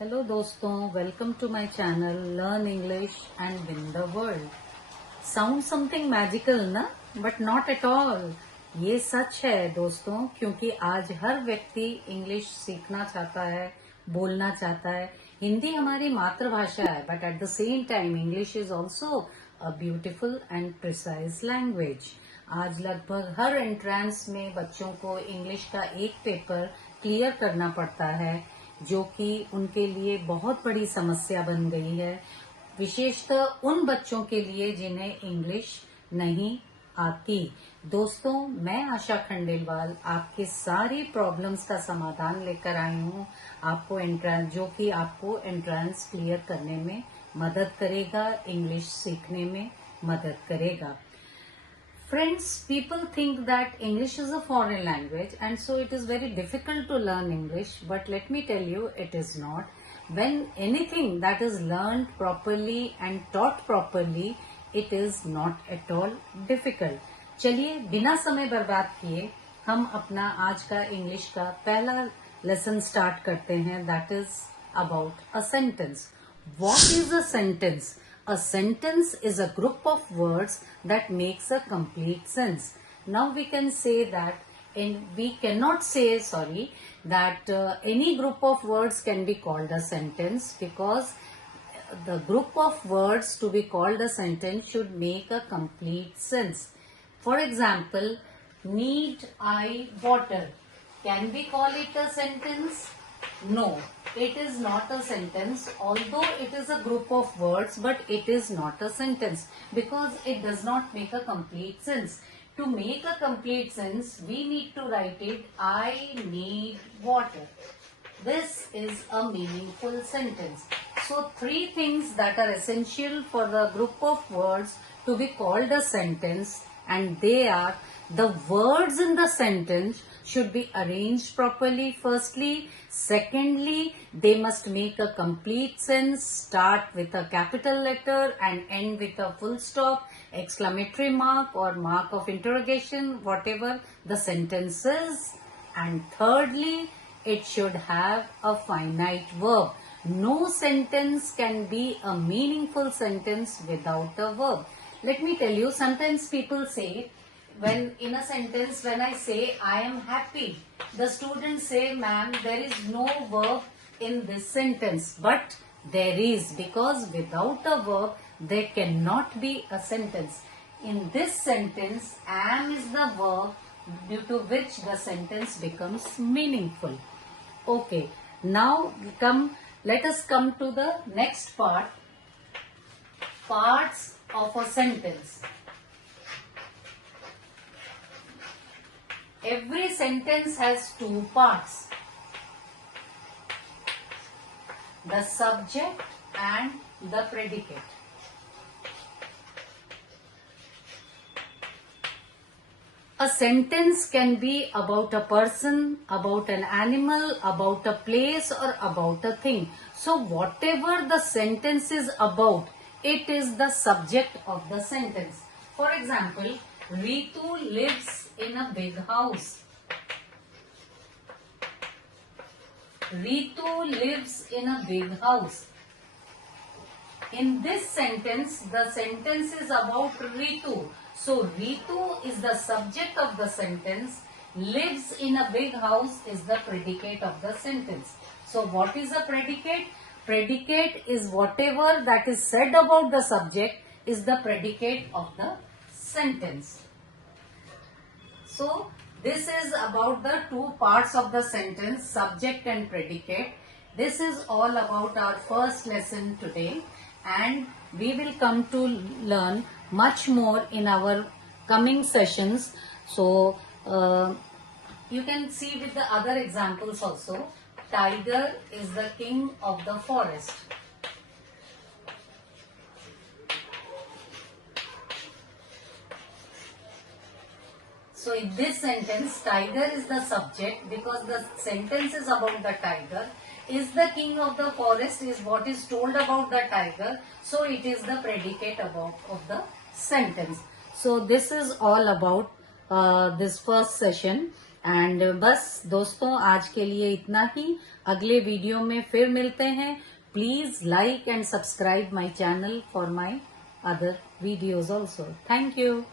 Hello दोस्तों, welcome to my channel learn English and win the world. Sound something magical ना, but not at all. ये सच है दोस्तों, क्योंकि आज हर व्यक्ति इंग्लिश सीखना चाहता है, बोलना चाहता है। हिंदी हमारी मातृभाषा है, but at the same time English is also a beautiful and precise language. आज लगभग हर एंट्रेंस में बच्चों को इंग्लिश का एक पेपर क्लियर करना पड़ता है, जो कि उनके लिए बहुत बड़ी समस्या बन गई है, विशेषतः उन बच्चों के लिए जिन्हें इंग्लिश नहीं आती। दोस्तों, मैं आशा खंडेलवाल आपके सारी प्रॉब्लम्स का समाधान लेकर आई हूँ, आपको एंट्रेंस जो कि आपको एंट्रेंस क्लियर करने में मदद करेगा, इंग्लिश सीखने में मदद करेगा। Friends, people think that English is a foreign language and so it is very difficult to learn English, but let me tell you, it is not. When anything that is learned properly and taught properly, it is not at all difficult. चलिए बिना समय बर्बाद किए हम अपना आज का English का पहला लेसन स्टार्ट करते हैं, that is about a sentence. What is a sentence? A sentence is a group of words that makes a complete sense. Now we can say that we cannot say that any group of words can be called a sentence, because the group of words to be called a sentence should make a complete sense. For example, need I water. Can we call it a sentence? No, it is not a sentence, although it is a group of words, but it is not a sentence because it does not make a complete sense. To make a complete sense, we need to write it, I need water. This is a meaningful sentence. So, three things that are essential for the group of words to be called a sentence, and they are: the words in the sentence should be arranged properly, firstly. Secondly, they must make a complete sense, start with a capital letter and end with a full stop, exclamatory mark or mark of interrogation, whatever the sentence is. And thirdly, it should have a finite verb. No sentence can be a meaningful sentence without a verb. Let me tell you, sometimes people say, when in a sentence, when I say I am happy, the students say, ma'am, there is no verb in this sentence. But there is, because without a verb, there cannot be a sentence. In this sentence, am is the verb due to which the sentence becomes meaningful. Okay, now let us come to the next part, parts of a sentence. Every sentence has two parts, the subject and the predicate. A sentence can be about a person, about an animal, about a place, or about a thing. So whatever the sentence is about, it is the subject of the sentence. For example, Ritu lives in a big house. Ritu lives in a big house. In this sentence, the sentence is about Ritu. So, Ritu is the subject of the sentence. Lives in a big house is the predicate of the sentence. So, what is a predicate? Predicate is whatever that is said about the subject is the predicate of the sentence. So, this is about the two parts of the sentence, subject and predicate. This is all about our first lesson today, and we will come to learn much more in our coming sessions. So, you can see with the other examples also. Tiger is the king of the forest. So in this sentence, tiger is the subject because the sentence is about the tiger. Is the king of the forest is what is told about the tiger. So it is the predicate of the sentence. So this is all about this first session. And बस दोस्तों आज के लिए इतना ही। अगले video में फिर मिलते हैं। Please like and subscribe my channel for my other videos also. Thank you.